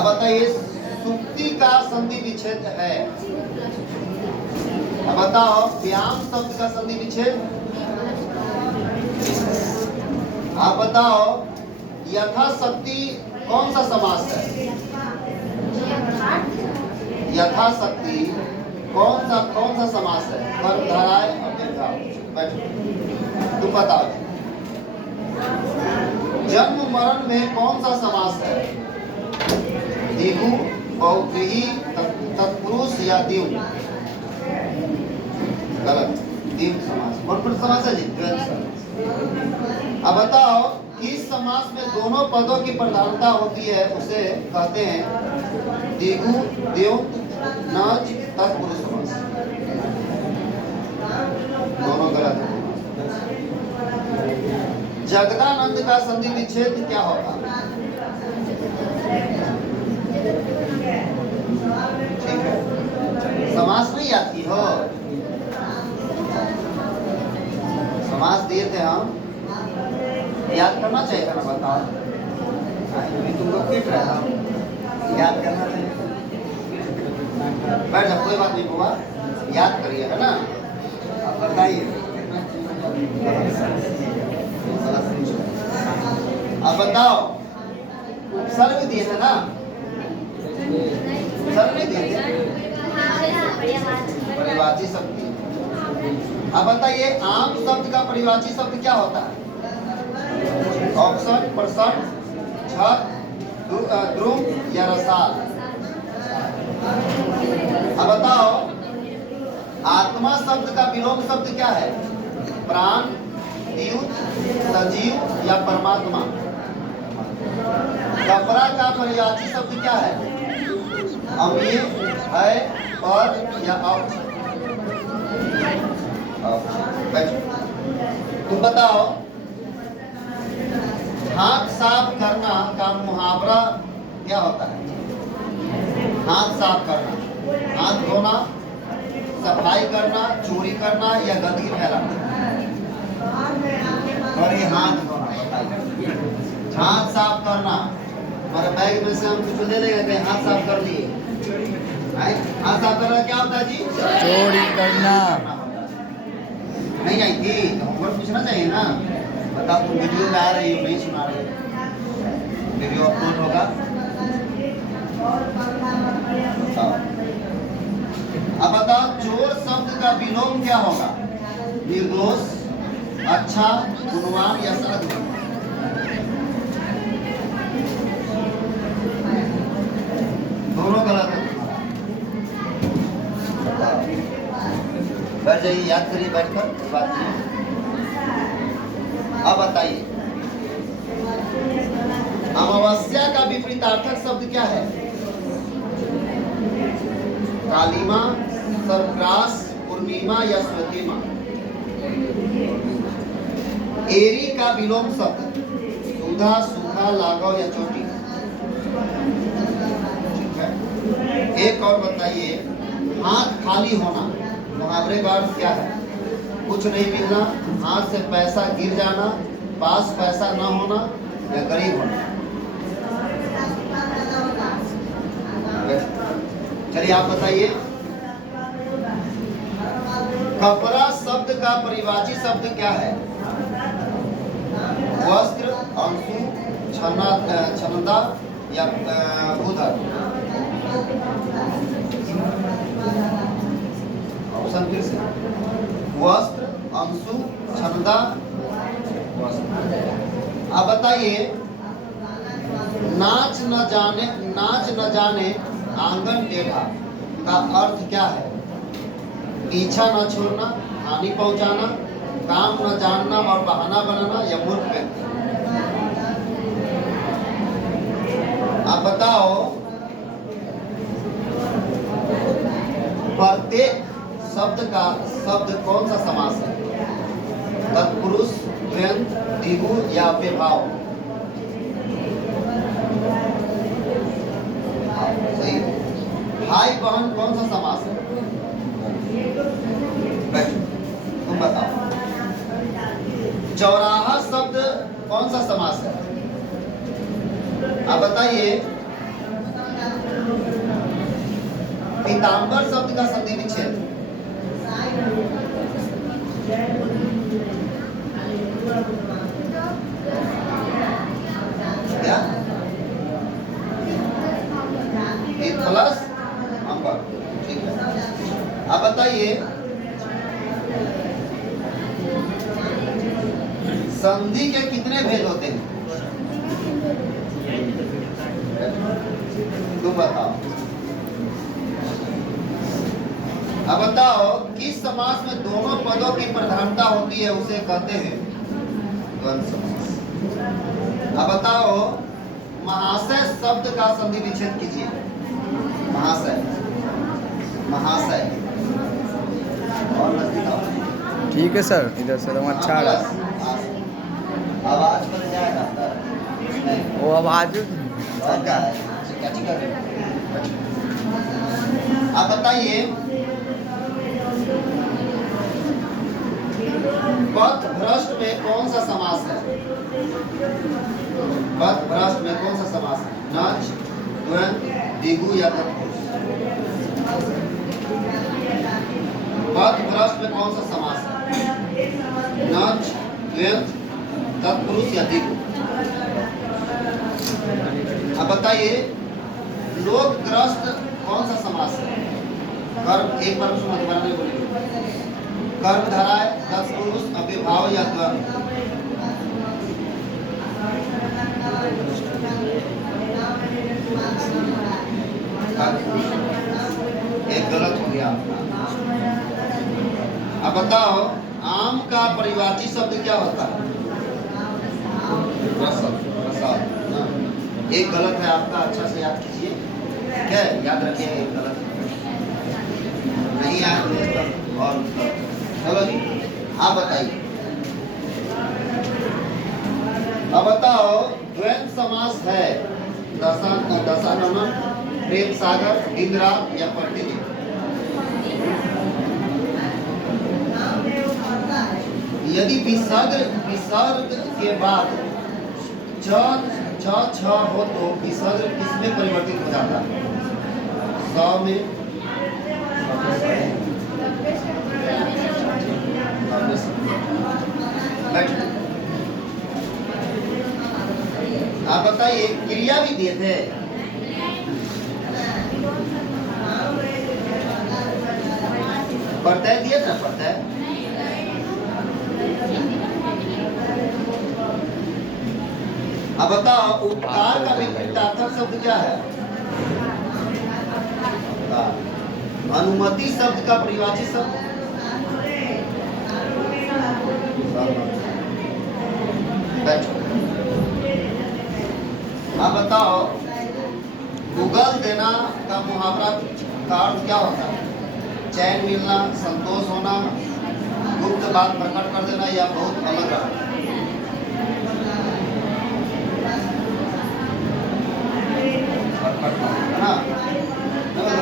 अब बताइए सुक्ति का संधि विच्छेद है। अब बताओ व्याम शब्द का संधि विच्छेद। आप बताओ यथाशक्ति कौन सा समास है? यथाशक्ति कौन सा समास है? कर्मधारय अव्ययभाव। बैठो तुम बताओ। जन्म मरण में कौन सा समास है? दिगु, बहुव्रीहि, तत्पुरुष या दिव? गलत, दिव समास। कौन समास है जी? द्वंद्व समास। अब बताओ किस समास में दोनों पदों की प्रधानता होती है उसे कहते हैं दिगु, द्योत, नच, तत्पुरुष समास। दोनों गलत है। जगदानंद का संधि विच्छेद क्या होगा? ठीक है, समास नहीं आती हो? समास दिए थे हम, याद करना चाहिए था ना। बताओ तुमको फिट रहा, याद करना चाहिए। बैठ जाओ, कोई बात नहीं हुआ, याद करिए, है ना। आप बताइए। अब बताओ उपसर्ग दिए थे ना? उपसर्ग नहीं दिए थे, परिवाची शब्द दिए। अब बताइए आम शब्द का परिवाची शब्द क्या होता है? ऑप्शन प्रसन्न, छत, ध्रुव या रसाल? अब बताओ आत्मा शब्द का विलोम शब्द क्या है? प्राण, द्यूत, सजीव या परमात्मा? कपड़ा का परिवाची शब्द क्या है? अमीर, है, पर या औ? तुम बताओ हाथ साफ करना का मुहावरा क्या होता है? हाथ साफ करना, हाथ धोना, सफाई करना, चोरी करना या गंदगी फैलाना? और ये हाथ धोना, बताइए। हाथ साफ करना, हमारे बैग में से हम कुछ ले लेंगे कहीं हाथ साफ कर लिए। हाथ साफ करना क्या होता है जी? चोरी करना। नहीं आई थी तो हमको पूछना चाहिए ना। बताओ तुम वीडियो में आ रही हो, नहीं सुना रही हो, वीडियो अपलोड होगा। अब बताओ चोर शब्द का विलोम क्या होगा? निर्दोष, अच्छा, गुणवान या सड़क? दोनों गलत है। बैठ जाइए, याद करिए बैठकर, बात नहीं। अब बताइए अमावस्या का विपरीतार्थक शब्द क्या है? कालीमा, सर्वग्रास, पूर्णिमा या स्वतिमा? एरी का विलोम शब्द सुधा, सूखा, लाघव या चोटी? ठीक है, एक और बताइए हाथ खाली होना मुहावरे का अर्थ क्या है? कुछ नहीं मिलना, हाथ से पैसा गिर जाना, पास पैसा न होना या गरीब होना? चलिए आप बताइए। कपड़ा शब्द का परिवाची शब्द क्या है? वस्त्र, अंशु, छनदा या भूधर? ऑप्शन फिर से, वस्त्र, अंशु, छनदा, वस्त्र। अब बताइए नाच न जाने आंगन टेढ़ा का अर्थ क्या है? पीछा न छोड़ना, हानि पहुंचाना, काम न जानना और बहाना बनाना या मूर्ख व्यक्ति? आप बताओ प्रत्येक शब्द कौन सा समास है? तत्पुरुष, द्वंद्व, द्विगु या अव्ययभाव? सही। भाई बहन कौन सा समास है? तुम बताओ। चौराहा शब्द कौन सा समास है? आप बताइए। पीताम्बर शब्द का संधि विच्छेद क्या? प्लस अंबर, ठीक है। अब बताइए संधि के कितने भेद होते हैं? तुम बताओ। अब बताओ किस समास में दोनों पदों की प्रधानता होती है उसे कहते हैं द्वंद्व समास। अब बताओ महाशय शब्द का संधि विच्छेद कीजिए। महाशय, महाशय और नजदीक आओ। ठीक है सर, इधर से तो अच्छा आ रहा है। आवाज बन जाएगा वो आवाज क्या चीज कर रहे हो? आप बताइए पथ भ्रष्ट में कौन सा समास है? पथ भ्रष्ट में कौन सा समास है? नच, द्वंद्व, द्विगु या तत्पुरुष? पथ भ्रष्ट में कौन सा समास है? नच, द्वंद्व, तत्पुरुष या द्विगु? अब बताइए लोकग्रस्त कौन सा समास है? कर्म, एक बार सुनो दोबारा नहीं बोलिए। कर्म धाराए, तत्पुरुष, अव्यभाव या द्वंद्व? एक गलत हो गया आपका। अब बताओ आम का परिवाची शब्द क्या होता है? रसद, रसद। एक गलत है आपका, अच्छा से याद कीजिए। ठीक है, याद रखिए एक गलत नहीं याद और चलो जी आप बताइए। अब बताओ द्वंद्व समास है दशानन, प्रेम सागर, दिन रात या प्रतिदिन? यदि विसर्ग के बाद छ हो तो विसर्ग किसमें परिवर्तित हो जाता है? स में, आप बताइए क्रिया भी दिए थे। प्रत्यय दिए ना, प्रत्यय। अब बताओ उपकार का विपरीतार्थक शब्द क्या है? अनुमति शब्द का परिवाची शब्द? अब बताओ गूगल देना का मुहावरा का अर्थ क्या होता है? चैन मिलना, संतोष होना, गुप्त बात प्रकट कर देना या बहुत अलग रहना?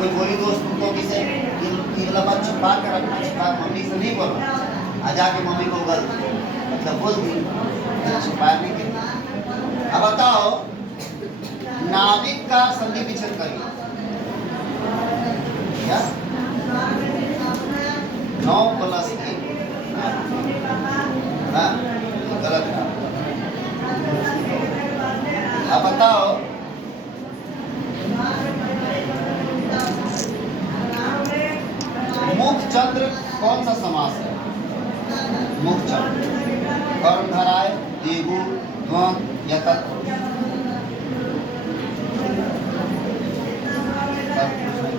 कोई बोली दोस्त तुमको किसे बात छिपा कर रखना, छिपा मम्मी से नहीं बोलना, आ जाके मम्मी को गलत मतलब बोल दी, छिपाने के। अब बताओ नाविक का संधि विच्छेद करिए। क्या? 9 + 1। हाँ, गलत है। अब बताओ मुखचंद्र कौन सा समास है? मुखचंद्र कर्म धाराए, द्विगु, द्वंद्व या तत्पुरुष?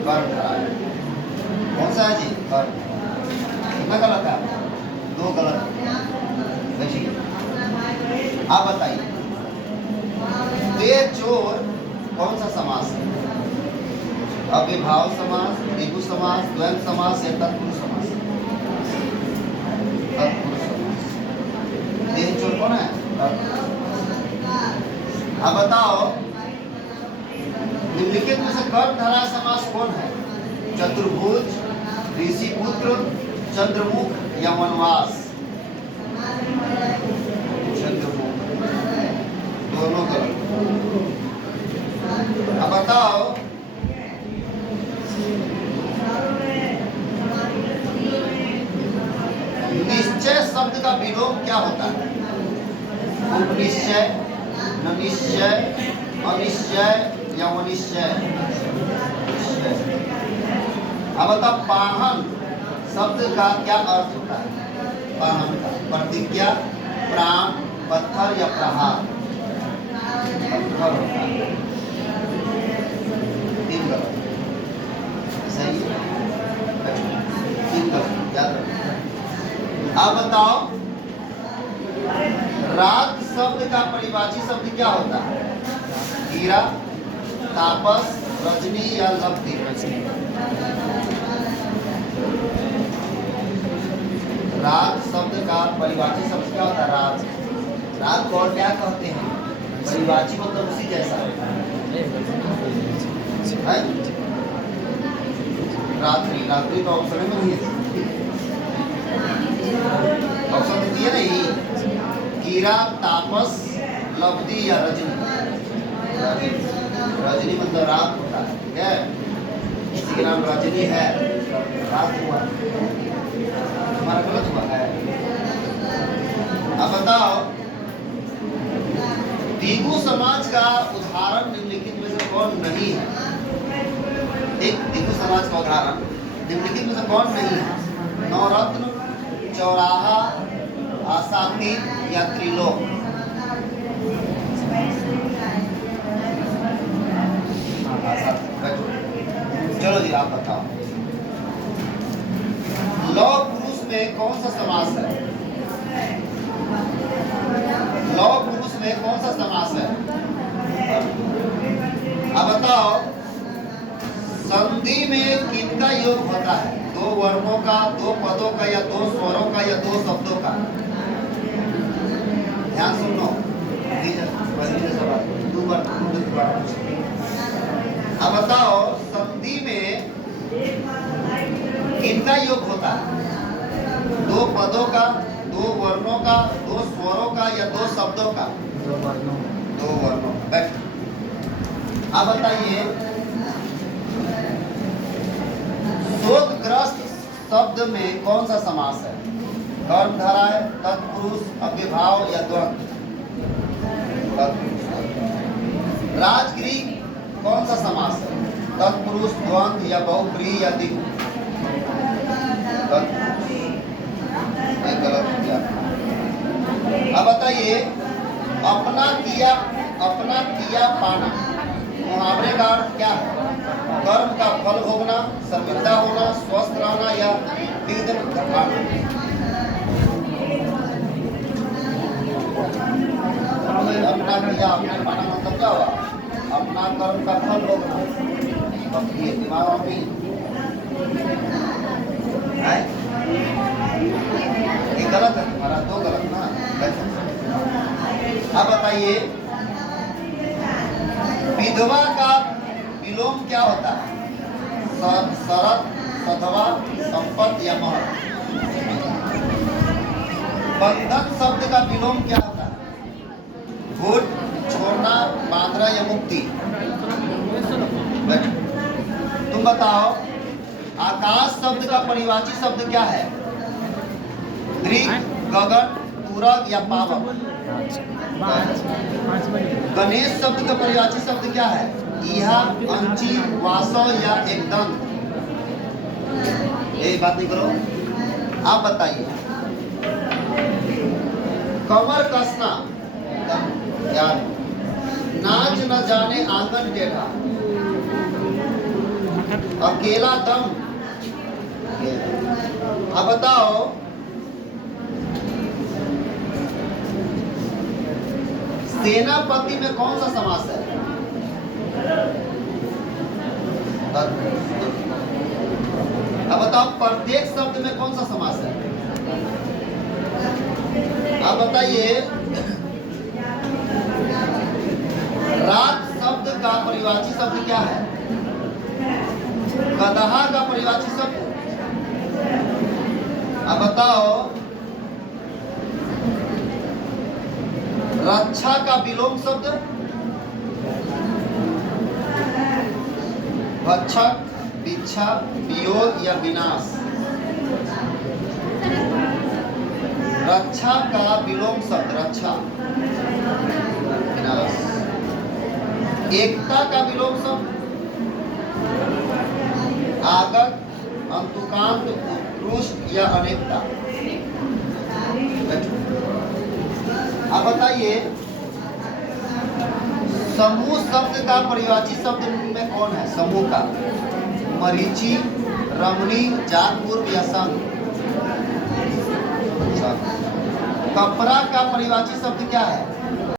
कर्म धाराए। कौन सा है जी? कर्म। कितना गलत है? 2 गलत। आप बताइए तेज चोर कौन सा समास है? अव्यभाव समास, द्विगु समास, द्वंद्व समास या तत्पुरुष समास? तत्पुरुष समास। तेज चोर कौन है? अब बताओ निम्नलिखित में से कर्मधारय समास कौन है? चतुर्भुज, ऋषिपुत्र, चंद्रमुख या वनवास? चंद्रमुख। दोनों गलत। अब बताओ क्या होता है? उपनिश्चय, ननिश्चय, अनिश्चय या अनिश्चय? अब बताओ पाहन शब्द का क्या अर्थ होता है? पाहन का प्रतिज्ञा, प्राण, पत्थर या प्रहार? पत्थर होता है। तीन गलत, सही है? तीन गलत, याद रखो। अब बताओ रात शब्द का परिभाषी शब्द क्या होता है? हीरा, तापस, रजनी या लब्धि? रात शब्द का परिभाषी शब्द क्या होता है? रात, रात को और क्या कहते हैं? परिभाषी मतलब उसी जैसा है। रात्रि, रात्रि तो ऑप्शन में नहीं है, ऑप्शन तो दिए नहीं। हीरा, तापस, लब्धि या रजनी? रजनी मतलब रात होता है, ठीक है? इसी के नाम रजनी है, रात हुआ, तुम्हारा गलत हुआ है। अब बताओ दिगु समाज का उदाहरण निम्नलिखित में से कौन नहीं है? एक दिगु समाज का उदाहरण निम्नलिखित में से कौन नहीं है? नवरत्न, चौराहा, आसातीन या त्रिलोक? चलो जी आप बताओ। लौह पुरुष में कौन सा समास है? लौह पुरुष में कौन सा समास है? अब बताओ संधि में किनका योग होता है? दो वर्णों का, दो पदों का या दो स्वरों का या दो शब्दों का? ध्यान सुनो, अब बताओ संधि में किनका योग होता है? दो पदों का, दो वर्णों का, दो स्वरों का या दो शब्दों का? दो वर्णों का। बैठ। अब बताइए शोधग्रस्त शब्द में कौन सा समास है? कर्मधारा है, तत्पुरुष, अव्यभाव या द्वंद्व? राजगृह कौन सा समास है? तत्पुरुष, द्वंद्व या बहुब्रीहि या द्विगु? गलत हो गया। अब बताइए अपना किया पाना मुहावरे का अर्थ क्या है? कर्म का फल भोगना, शर्मिंदा होना, स्वस्थ रहना या विघ्न घटाना? अपना किया अपने पाना मतलब क्या हुआ? अपना कर्म का फल भोगना। दिमाग है ये गलत है तुम्हारा, दो गलत ना। अब बताइए विधवा का विलोम क्या होता है? शरत, सधवा, संपत्ति या महर? बंधन शब्द का विलोम क्या होता है? भूत, छोड़ना, बांधना या मुक्ति? तुम बताओ आकाश शब्द का परिभाषी शब्द क्या है? दृग, गगन, तुरग या पावक? गणेश शब्द का परिभाषी शब्द क्या है? इहा, अंची, वासव या एकदम? यही बात नहीं करो। आप बताइए कमर कसना यार, नाच न जाने आंगन टेढ़ा, अकेला दम? अब बताओ सेनापति में कौन सा समास है? अब बताओ प्रत्येक शब्द में कौन सा समास है? अब बताइए रात शब्द का परिभाषी शब्द क्या है? गदहा का परिभाषी शब्द? अब बताओ रक्षा का विलोम शब्द? भक्षक, भिक्षा, वियोग या विनाश? रक्षा का विलोम शब्द रक्षा, विनाश। एकता का विलोम शब्द आगत, अंतुकांत, उत्कृष्ट या अनेकता। अब बताइए समूह शब्द का परिवाची शब्द में कौन है? समूह का मरीचि, रमणी, जातपूर्व या संघ? कपड़ा का परिवाची शब्द क्या है?